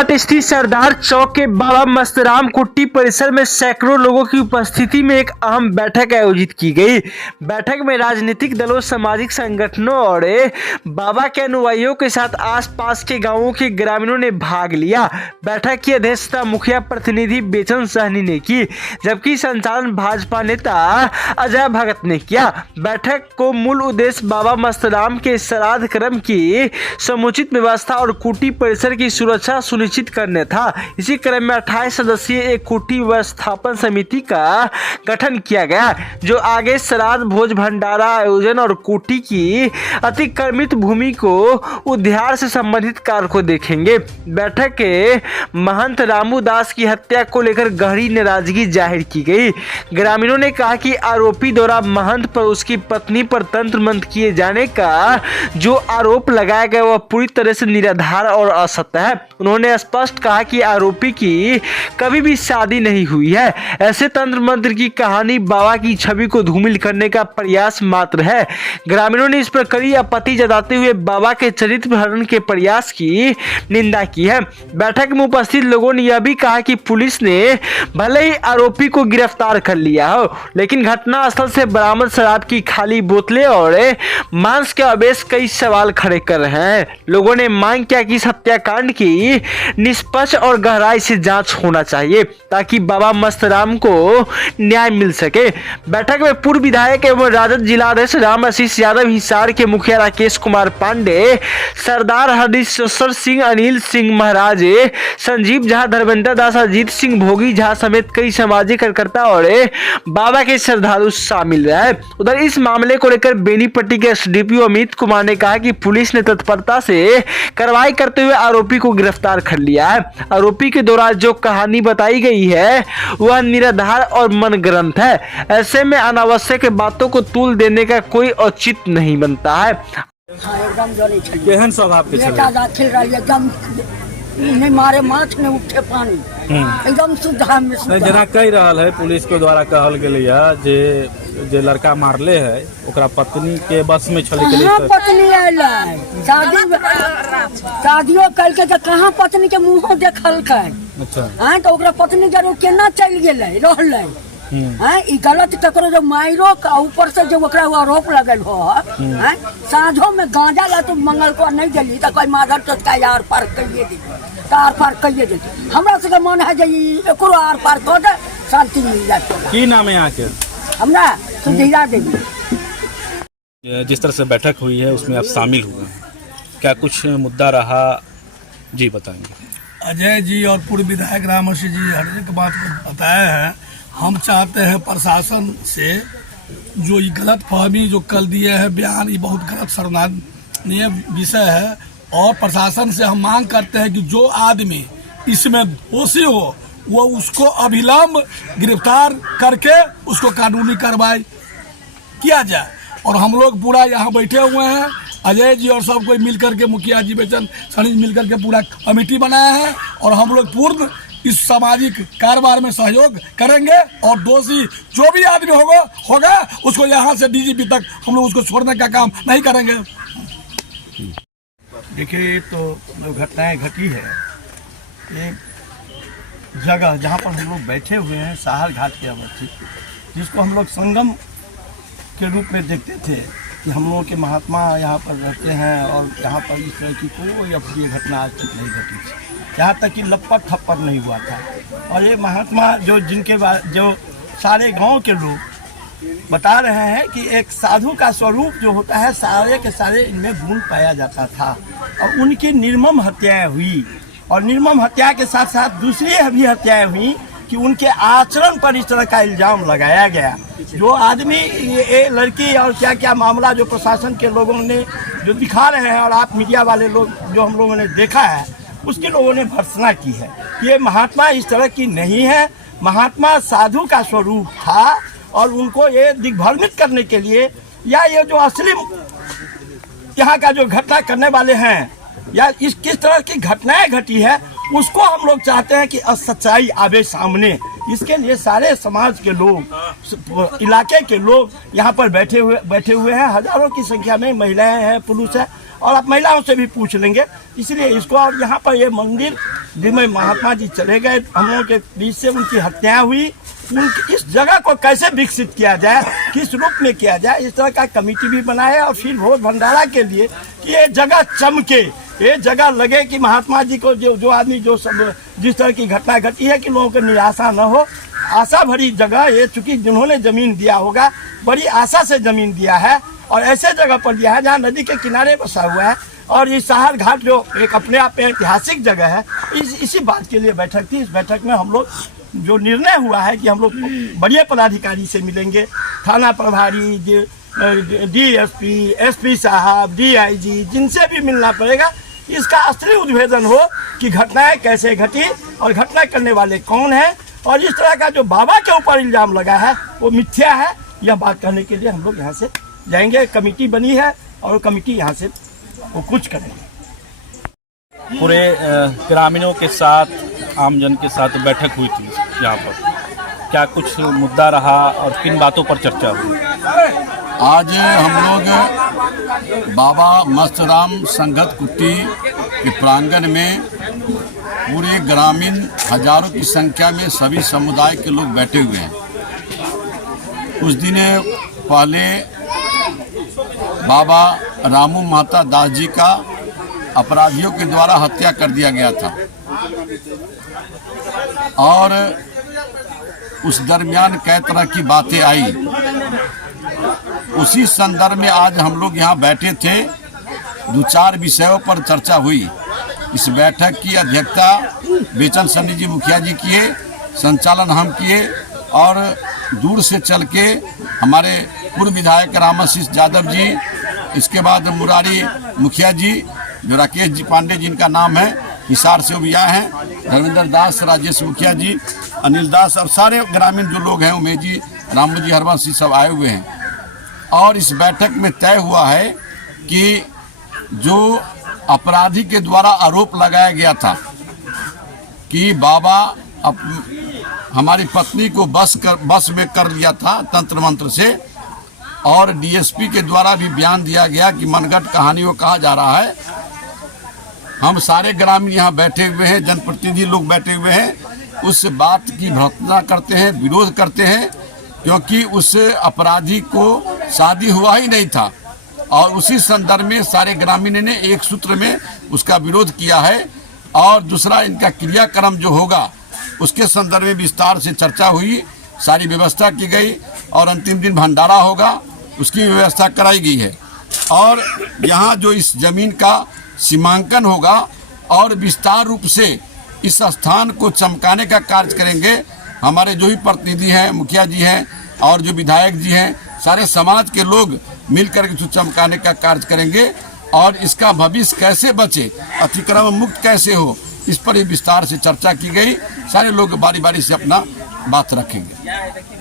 घाट स्थित सरदार चौक के बाबा मस्तराम कुट्टी परिसर में सैकड़ों लोगों की उपस्थिति में एक अहम बैठक आयोजित की गई। बैठक में राजनीतिक दलों, सामाजिक संगठनों और बाबा के अनुयायियों के साथ आसपास के गांवों के ग्रामीणों ने भाग लिया। बैठक की अध्यक्षता मुखिया प्रतिनिधि बेचन सहनी ने की, जबकि संचालन भाजपा नेता अजय भगत ने किया। बैठक को मूल उद्देश्य बाबा मस्तराम के श्राद्ध क्रम की समुचित व्यवस्था और कुटी परिसर की सुरक्षा सुनिश्चित करने था। इसी क्रम में 28 सदस्यीय एक कुटी व्यवस्थापन समिति का गठन किया गया, जो आगे श्राद्ध, भोज भंडारा आयोजन और कुटी की अतिक्रमित भूमि को उद्धार से संबंधित कार्य को देखेंगे। बैठक के महंत रामू दास की हत्या को लेकर गहरी नाराजगी जाहिर की गई। ग्रामीणों ने कहा कि आरोपी द्वारा महंत पर उसकी पत्नी पर तंत्र मंत्र किए जाने का जो आरोप लगाया गया वह पूरी तरह से निराधार और असत्य है। उन्होंने स्पष्ट कहा कि आरोपी की कभी भी शादी नहीं हुई है। ऐसे तंत्र मंत्र की कहानी बाबा की छवि को धूमिल करने का प्रयास मात्र है। ग्रामीणों ने इस पर कड़ी आपत्ति जताते हुए बाबा के चरित्र हरण के प्रयास की निंदा की है। बैठक में उपस्थित लोगों ने यह भी कहा कि पुलिस ने भले ही आरोपी को गिरफ्तार कर लिया हो, लेकिन घटना स्थल से बरामद शराब की खाली बोतलें और मांस के अवशेष कई सवाल खड़े कर रहे हैं। लोगों ने मांग किया कि इस हत्याकांड की निष्पक्ष और गहराई से जांच होना चाहिए ताकि बाबा मस्तराम को न्याय मिल सके। बैठक में पूर्व विधायक एवं राजद जिलाध्यक्ष राम आशीष यादव, हिसार के मुखिया राकेश कुमार पांडे, सरदार हरीश्वर सिंह, अनिल सिंह महाराज, संजीव झा, धर्मेंद्र दास, अजीत सिंह, भोगी झा समेत कई सामाजिक कार्यकर्ता और बाबा के श्रद्धालु शामिल रहे। उधर इस मामले को लेकर बेनीपट्टी के एसडीपीओ अमित कुमार ने कहा कि पुलिस ने तत्परता से कार्रवाई करते हुए आरोपी को गिरफ्तार कर लिया है। आरोपी के द्वारा जो कहानी बताई गई है वह निराधार और मनगढ़ंत है। ऐसे में अनावश्यक बातों को तूल देने का कोई औचित्य नहीं बनता है। एकदम जले छे केहन स्वभाव के छे? बेटा दाखिल रही एकदम नहीं मारे माथ में उठे पानी एकदम सुधा में नहीं जना कह रहल है पुलिस के द्वारा कहल गेलै जे लड़का मारले है ओकरा पत्नी के बस में छले के कहाँ पत्नी आयल शादियों कल के कहाँ पत्नी के मुँह देखल के। अच्छा तो ओकरा पत्नी जरूर केना चल गेलै रहलै ई गलत ककरो जो मारो का ऊपर से जो ओकरा आरोप लगल हो साँझों में गांजा ला तो मंगल को नहीं दिली तो कोई माधर टटका आर पार करिए दी आर पार करिए दी। हमरा सबके मन है जे एकरो आर पार कर दे शांति मिल जाए। की नाम है यहाँ के? हमरा सुधीरा देवी। जिस तरह से बैठक हुई है उसमें आप शामिल हुए हैं, क्या कुछ मुद्दा रहा जी बताएंगे? अजय जी और पूर्व विधायक राम आशीष जी हर एक बात को बताया है। हम चाहते हैं प्रशासन से जो ये गलत फहमी जो कल दिए है बयान, ये बहुत गलत शर्मनाक विषय है और प्रशासन से हम मांग करते हैं कि जो आदमी इसमें दोषी हो वो उसको अविलंब गिरफ्तार करके उसको कानूनी कार्रवाई किया जाए। और हम लोग पूरा यहाँ बैठे हुए हैं, अजय जी और सब कोई मिलकर के, मुखिया जी बेचन सनी मिलकर के पूरा कमेटी बनाया है और हम लोग पूर्ण इस सामाजिक कारोबार में सहयोग करेंगे और दोषी जो भी आदमी होगा उसको यहाँ से डीजीपी तक हम लोग उसको छोड़ने का काम नहीं करेंगे। देखिए तो घटनाएं घटी है, एक जगह जहाँ पर हम लोग बैठे हुए हैं साहर घाट के अवस्थित, जिसको हम लोग संगम के रूप में देखते थे कि हम लोगों के महात्मा यहाँ पर रहते हैं और यहाँ पर इस तरह की कोई अप्रिय घटना आज तक नहीं घटी थी, यहाँ तक कि लपट थप्पड़ नहीं हुआ था। और ये महात्मा जो सारे गांव के लोग बता रहे हैं कि एक साधु का स्वरूप जो होता है सारे के सारे इनमें गुण पाया जाता था और उनकी निर्मम हत्याएं हुई और निर्मम हत्या के साथ साथ दूसरी भी हत्याएं हुई कि उनके आचरण पर इस तरह का इल्जाम लगाया गया। जो आदमी ये लड़की और क्या क्या मामला जो प्रशासन के लोगों ने जो दिखा रहे हैं और आप मीडिया वाले लोग जो हम लोगों ने देखा है उसके लोगों ने भर्त्सना की है। ये महात्मा इस तरह की नहीं है, महात्मा साधु का स्वरूप था और उनको ये दिग्भ्रमित करने के लिए या ये जो असली यहाँ का जो घटना करने वाले हैं या इस किस तरह की घटनाएं घटी है उसको हम लोग चाहते हैं कि सच्चाई आवे सामने। इसके लिए सारे समाज के लोग, इलाके के लोग यहाँ पर बैठे हुए हैं, हजारों की संख्या में महिलाएं हैं, पुरुष है और आप महिलाओं से भी पूछ लेंगे। इसलिए इसको और यहाँ पर ये मंदिर जिनमें महात्मा जी चले गए, हम लोगों के बीच से उनकी हत्याएं हुई, इस जगह को कैसे विकसित किया जाए, किस रूप में किया जाए, इस तरह का कमेटी भी बनाए और फिर भोज भंडारा के लिए कि ये जगह चमके, ये जगह लगे कि महात्मा जी को जो आदमी जो सब जिस तरह की घटना घटी है कि लोगों को निराशा न हो, आशा भरी जगह ये, चूंकि जिन्होंने जमीन दिया होगा बड़ी आशा से जमीन दिया है और ऐसे जगह पर दिया है जहाँ नदी के किनारे बसा हुआ है और ये साहर घाट जो एक अपने आप में ऐतिहासिक जगह है, इसी बात के लिए बैठक थी। इस बैठक में हम लोग जो निर्णय हुआ है कि हम लोग बड़े पदाधिकारी से मिलेंगे, थाना प्रभारी, डीएसपी, एसपी साहब, डीआईजी, जिनसे भी मिलना पड़ेगा, इसका असली उद्भेदन हो कि घटनाएं कैसे घटी और घटना करने वाले कौन हैं और इस तरह का जो बाबा के ऊपर इल्जाम लगा है वो मिथ्या है। यह बात कहने के लिए हम लोग यहाँ से जाएंगे। कमेटी बनी है और कमेटी यहाँ से वो कुछ करेंगे। पूरे ग्रामीणों के साथ, आमजन के साथ बैठक हुई थी यहाँ पर, क्या कुछ मुद्दा रहा और किन बातों पर चर्चा हुई? आज हम लोग बाबा मस्तराम संगत कुट्टी के प्रांगण में पूरे ग्रामीण हजारों की संख्या में सभी समुदाय के लोग बैठे हुए हैं। कुछ दिन पहले बाबा रामू महता दास जी का अपराधियों के द्वारा हत्या कर दिया गया था और उस दरमियान कई तरह की बातें आई। उसी संदर्भ में आज हम लोग यहाँ बैठे थे, 2-4 विषयों पर चर्चा हुई। इस बैठक की अध्यक्षता बेचन सन्नी जी मुखिया जी किए, संचालन हम किए और दूर से चल के हमारे पूर्व विधायक रामाशीष यादव जी, इसके बाद मुरारी मुखिया जी, जो राकेश जी पांडे जिनका नाम है, हिसार से भी आए हैं, धर्मेंद्र दास, राजेश मुखिया जी, अनिल दास और सारे ग्रामीण जो लोग हैं, उमेश जी, रामू जी, हरवंश जी, सब आए हुए हैं। और इस बैठक में तय हुआ है कि जो अपराधी के द्वारा आरोप लगाया गया था कि बाबा हमारी पत्नी को बस में कर लिया था तंत्र मंत्र से, और डीएसपी के द्वारा भी बयान दिया गया कि मनगढ़ कहानी वो कहा जा रहा है। हम सारे ग्रामीण यहाँ बैठे हुए हैं, जनप्रतिनिधि लोग बैठे हुए हैं, उस बात की भर्त्सना करते हैं, विरोध करते हैं, क्योंकि उस अपराधी को शादी हुआ ही नहीं था और उसी संदर्भ में सारे ग्रामीण ने एक सूत्र में उसका विरोध किया है। और दूसरा, इनका क्रियाक्रम जो होगा उसके संदर्भ में विस्तार से चर्चा हुई, सारी व्यवस्था की गई और अंतिम दिन भंडारा होगा, उसकी व्यवस्था कराई गई है। और यहाँ जो इस जमीन का सीमांकन होगा और विस्तार रूप से इस स्थान को चमकाने का कार्य करेंगे। हमारे जो भी प्रतिनिधि हैं, मुखिया जी हैं और जो विधायक जी हैं, सारे समाज के लोग मिलकर के चमकाने का कार्य करेंगे और इसका भविष्य कैसे बचे, अतिक्रमण मुक्त कैसे हो, इस पर विस्तार से चर्चा की गई। सारे लोग बारी बारी से अपना बात रखेंगे।